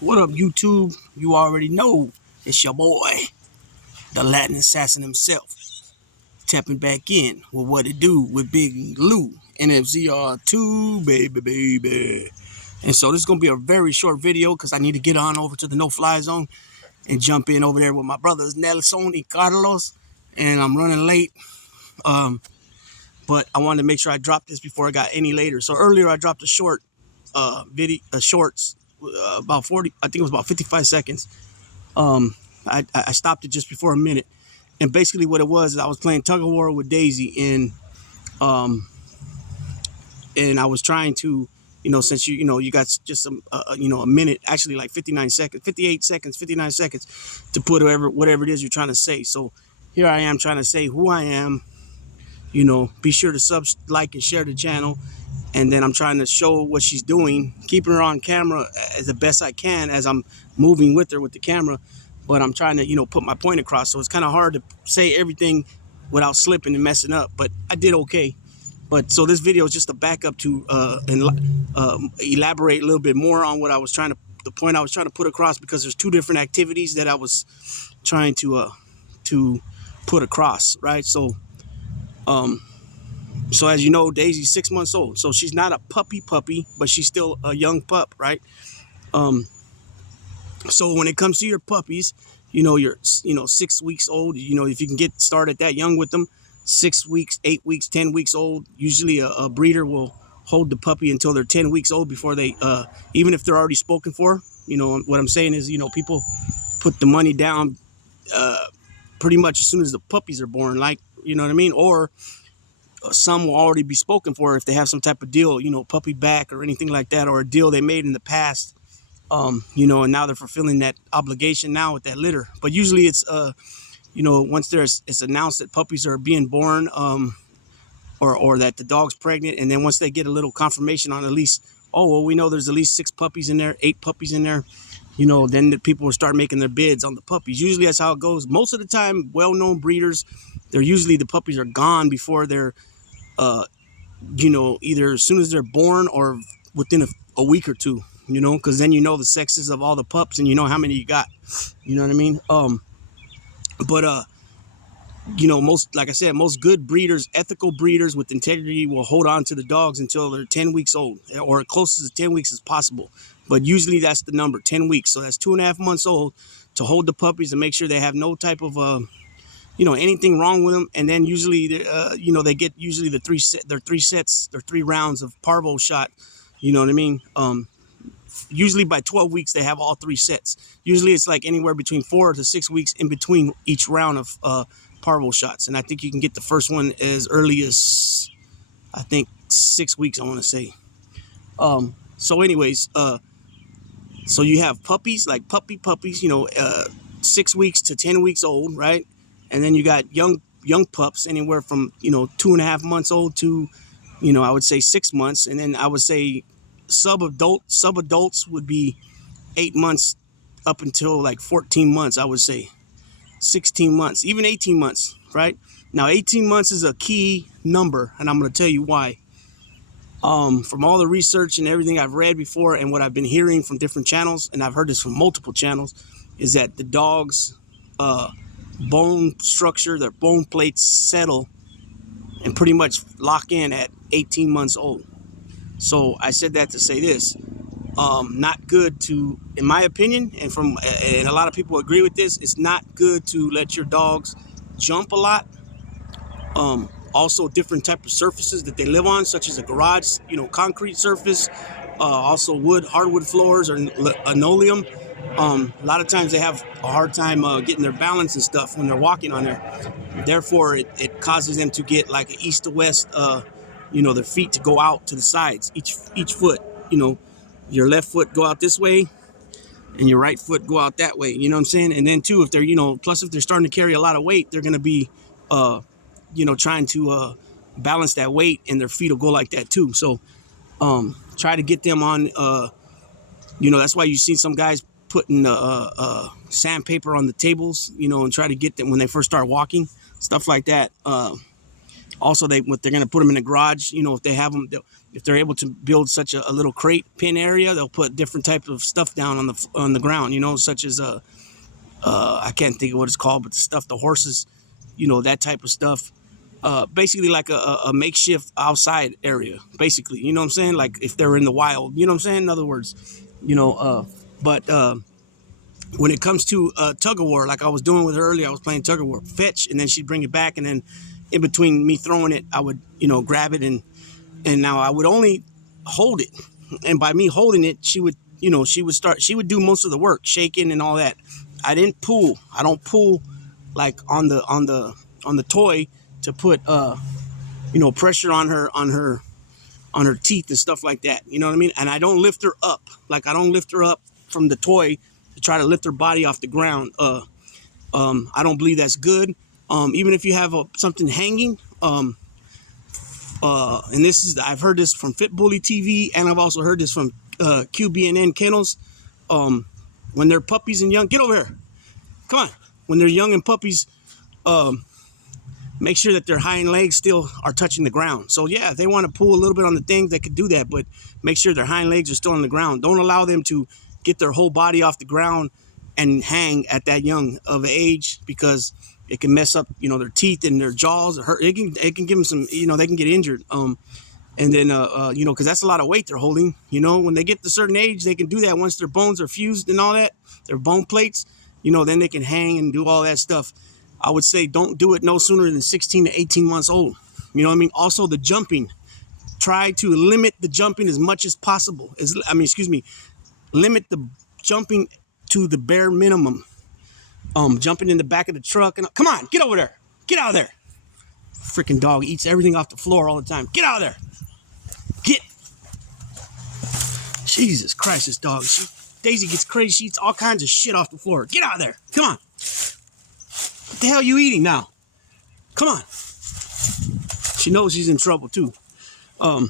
What up, YouTube? You already know it's your boy, the Latin assassin himself, tapping back in with what it do with Big Lou, NFZR2, baby. And so this is going to be a very short video because I need to get on over to the no-fly zone and jump in over there with my brothers Nelson and Carlos, and I'm running late. But I wanted to make sure I dropped this before I got any later. So earlier I dropped a short shorts, about 40, I think it was about 55 seconds. I stopped it just before a minute, and basically what it was is I was playing tug of war with Daisy, and I was trying to, since you got just some, a minute, actually like 59 seconds, 58 seconds, 59 seconds to put whatever it is you're trying to say. So here I am trying to say who I am. Be sure to like and share the channel. And then I'm trying to show what she's doing, keeping her on camera as the best I can as I'm moving with her with the camera. But I'm trying to, put my point across. So it's kind of hard to say everything without slipping and messing up. But I did okay. But so this video is just a backup to elaborate a little bit more on what I was the point I was trying to put across, because there's two different activities that I was trying to put across, right? So as you know, Daisy's 6 months old, so she's not a puppy, but she's still a young pup, right? So when it comes to your puppies, you're 6 weeks old. If you can get started that young with them, 6 weeks, 8 weeks, 10 weeks old. Usually a breeder will hold the puppy until they're 10 weeks old before they, even if they're already spoken for. What I'm saying is, people put the money down pretty much as soon as the puppies are born, like, you know what I mean? Or some will already be spoken for if they have some type of deal, puppy back or anything like that, or a deal they made in the past, and now they're fulfilling that obligation now with that litter. But usually it's, once it's announced that puppies are being born, or that the dog's pregnant, and then once they get a little confirmation on at least, oh, well, we know there's at least 6 puppies in there, 8 puppies in there, then the people will start making their bids on the puppies. Usually that's how it goes. Most of the time, well-known breeders, the puppies are gone before they're, either as soon as they're born or within a week or two, because then the sexes of all the pups and how many you got, you know what I mean? Most, like I said, most good breeders, ethical breeders with integrity will hold on to the dogs until they're 10 weeks old, or as close as 10 weeks as possible. But usually that's the number, 10 weeks. So that's 2.5 months old to hold the puppies and make sure they have no type of, anything wrong with them. And then usually, they get usually their 3 rounds of parvo shot. You know what I mean? Usually by 12 weeks, they have all 3 sets. Usually it's like anywhere between 4 to 6 weeks in between each round of parvo shots. And I think you can get the first one as early as, I think, 6 weeks, I want to say. So anyways, so you have puppies, like puppies, 6 weeks to 10 weeks old, right? And then you got young pups, anywhere from 2.5 months old to I would say 6 months. And then I would say subadults would be 8 months up until like 14 months. I would say 16 months, even 18 months, right? Now 18 months is a key number, and I'm going to tell you why. From all the research and everything I've read before, and what I've been hearing from different channels, and I've heard this from multiple channels, is that the dog's bone structure, their bone plates settle and pretty much lock in at 18 months old. So I said that to say this, not good to, in my opinion, and a lot of people agree with this, it's not good to let your dogs jump a lot. Also different type of surfaces that they live on, such as a garage, concrete surface, also hardwood floors, or linoleum. A lot of times they have a hard time getting their balance and stuff when they're walking on there. Therefore, it causes them to get like an east to west, their feet to go out to the sides, each foot, your left foot go out this way and your right foot go out that way, you know what I'm saying? And then too, if they're, plus if they're starting to carry a lot of weight, they're going to be, trying to balance that weight, and their feet will go like that too. So try to get them on, that's why you see some guys putting sandpaper on the tables, and try to get them when they first start walking, stuff like that. Also, they're going to put them in the garage, if they have them, if they're able to build such a little crate pen area, they'll put different types of stuff down on the ground, such as I can't think of what it's called, but the stuff the horses, that type of stuff. Basically like a makeshift outside area, basically, you know what I'm saying? Like if they're in the wild, you know what I'm saying? In other words, but when it comes to tug of war, like I was doing with her earlier, I was playing tug of war, fetch, and then she'd bring it back, and then in between me throwing it, I would, grab it, and now I would only hold it, and by me holding it, she would do most of the work, shaking and all that. I didn't pull. I don't pull like on the toy to put pressure on her teeth and stuff like that. You know what I mean? And I don't lift her up. Like I don't lift her up from the toy to try to lift her body off the ground. I don't believe that's good. Even if you have something hanging, and I've heard this from Fit Bully TV, and I've also heard this from QBNN Kennels. When they're puppies and young, get over here. Come on. When they're young and puppies, make sure that their hind legs still are touching the ground. So yeah, if they want to pull a little bit on the things, they could do that, but make sure their hind legs are still on the ground. Don't allow them to get their whole body off the ground and hang at that young of an age, because it can mess up, their teeth and their jaws. It can give them some, they can get injured. And then, because that's a lot of weight they're holding. When they get to a certain age, they can do that once their bones are fused and all that, their bone plates, then they can hang and do all that stuff. I would say don't do it no sooner than 16 to 18 months old. You know what I mean? Also, the jumping. Try to limit the jumping as much as possible. Limit the jumping to the bare minimum. Jumping in the back of the truck. And come on, get over there. Get out of there. Freaking dog eats everything off the floor all the time. Get out of there. Get. Jesus Christ, this dog. Daisy gets crazy. She eats all kinds of shit off the floor. Get out of there. Come on. What the hell are you eating now? Come on. She knows she's in trouble too. I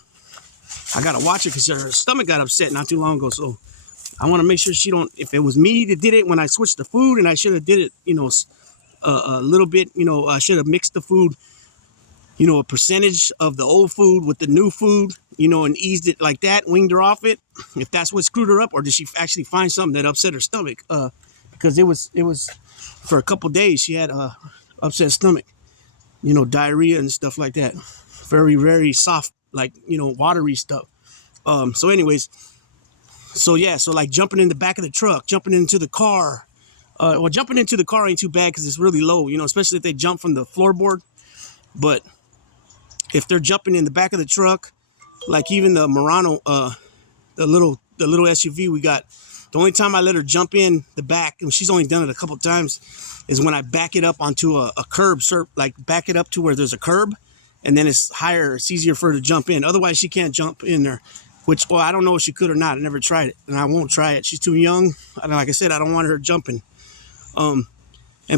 gotta watch her because her stomach got upset not too long ago. So I want to make sure she don't. If it was me that did it when I switched the food, and I should have did it, a little bit. I should have mixed the food. A percentage of the old food with the new food. And eased it like that, winged her off it. If that's what screwed her up, or did she actually find something that upset her stomach? Because it was for a couple days she had upset stomach. Diarrhea and stuff like that. Very, very soft, like, watery stuff. So anyways, so like jumping in the back of the truck, jumping into the car. Jumping into the car ain't too bad because it's really low, especially if they jump from the floorboard. But if they're jumping in the back of the truck, like even the Murano, the little SUV we got, the only time I let her jump in the back, and she's only done it a couple times, is when I back it up onto a curb, like back it up to where there's a curb, and then it's higher, it's easier for her to jump in. Otherwise, she can't jump in there, which, I don't know if she could or not. I never tried it, and I won't try it. She's too young. Like I said, I don't want her jumping. And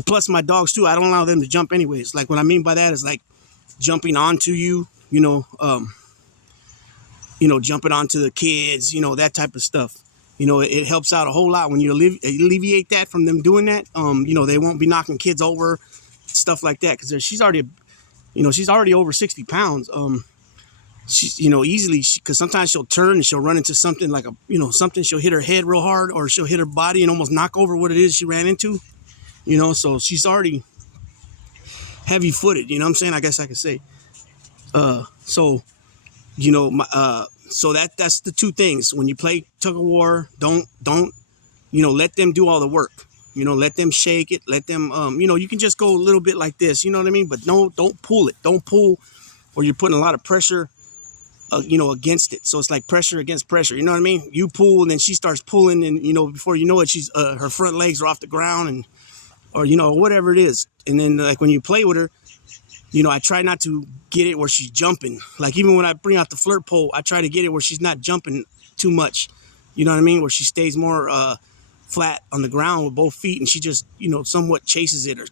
plus my dogs too, I don't allow them to jump anyways. Like what I mean by that is like jumping onto you, jumping onto the kids, that type of stuff. It helps out a whole lot when you alleviate that from them doing that. They won't be knocking kids over, stuff like that, because she's already over 60 pounds. She's, easily, because sometimes she'll turn and she'll run into something like something, she'll hit her head real hard, or she'll hit her body and almost knock over what it is she ran into, so she's already heavy footed, what I'm saying? I guess I could say. So that's the two things. When you play tug of war, don't let them do all the work. Let them shake it. Let them, you can just go a little bit like this. You know what I mean? But no, don't pull it. Don't pull, or you're putting a lot of pressure, against it. So it's like pressure against pressure. You know what I mean? You pull, and then she starts pulling, and before you know it, she's her front legs are off the ground, and or whatever it is. And then like when you play with her, I try not to get it where she's jumping. Like even when I bring out the flirt pole, I try to get it where she's not jumping too much. You know what I mean? Where she stays more flat on the ground with both feet, and she just, somewhat chases it, or,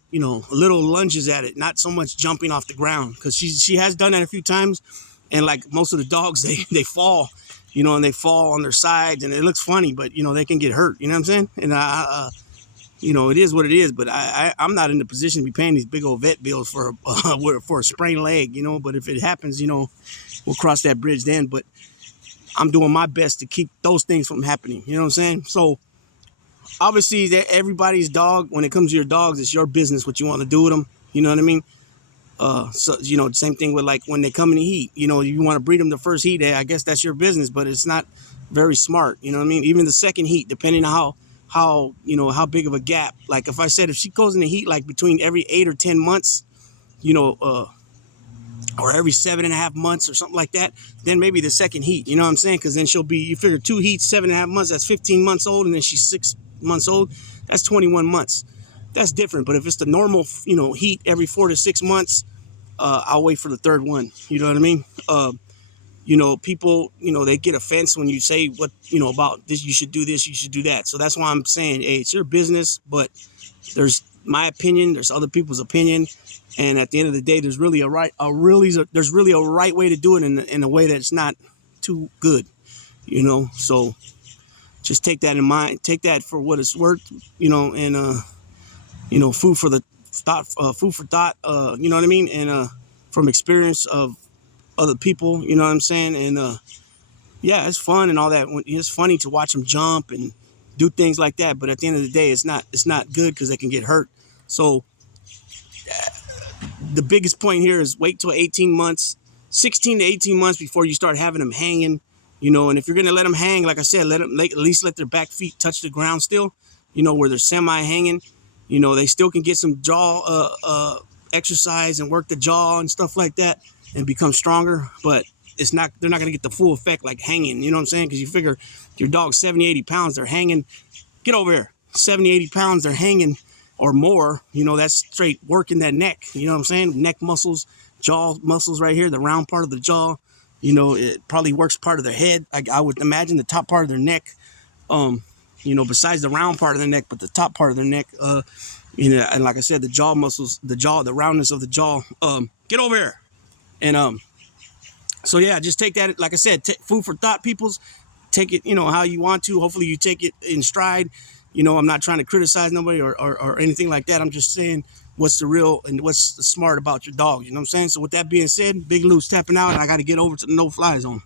little lunges at it, not so much jumping off the ground. Because she has done that a few times, and like most of the dogs, they fall, and they fall on their sides, and it looks funny, but, they can get hurt. You know what I'm saying? And it is what it is. But I'm not in the position to be paying these big old vet bills for for a sprained leg, But if it happens, we'll cross that bridge then. But I'm doing my best to keep those things from happening. You know what I'm saying? So obviously, that everybody's dog. When it comes to your dogs, it's your business what you want to do with them. You know what I mean? So same thing with like when they come in the heat. You want to breed them the first heat. I guess that's your business, but it's not very smart. You know what I mean? Even the second heat, depending on how big of a gap. Like if I said if she goes in the heat like between every 8 or 10 months, or every 7.5 months or something like that, then maybe the second heat. You know what I'm saying? Because then you figure 2 heats, 7.5 months. That's 15 months old, and then she's 6 months old. That's 21 months. That's different. But if it's the normal, heat every 4 to 6 months, I'll wait for the third one. You know what I mean? People, they get offense when you say about this, you should do this, you should do that. So that's why I'm saying, hey, it's your business, but there's my opinion, there's other people's opinion. And at the end of the day, there's really a right way to do it in a way that's not too good, So just take that in mind. Take that for what it's worth, and food for thought. You know what I mean? And from experience of other people, you know what I'm saying? And yeah, it's fun and all that. It's funny to watch them jump and do things like that. But at the end of the day, it's not good because they can get hurt. So the biggest point here is wait till 18 months, 16 to 18 months before you start having them hanging, and if you're going to let them hang, like I said, at least let their back feet touch the ground still, where they're semi-hanging, they still can get some jaw exercise and work the jaw and stuff like that and become stronger, but they're not going to get the full effect like hanging, you know what I'm saying? Because you figure your dog's 70, 80 pounds, they're hanging, get over here, 70, 80 pounds, they're hanging, or more, that's straight working that neck, you know what I'm saying? Neck muscles, jaw muscles right here, the round part of the jaw, it probably works part of their head. I would imagine the top part of their neck, besides the round part of their neck, but the top part of their neck, and like I said, the jaw muscles, the roundness of the jaw, get over here. And, so yeah, just take that, like I said, food for thought, peoples. Take it, how you want to. Hopefully you take it in stride. I'm not trying to criticize nobody or anything like that. I'm just saying what's the real and what's the smart about your dog. You know what I'm saying? So with that being said, Big Lou's tapping out, and I got to get over to the no-fly zone.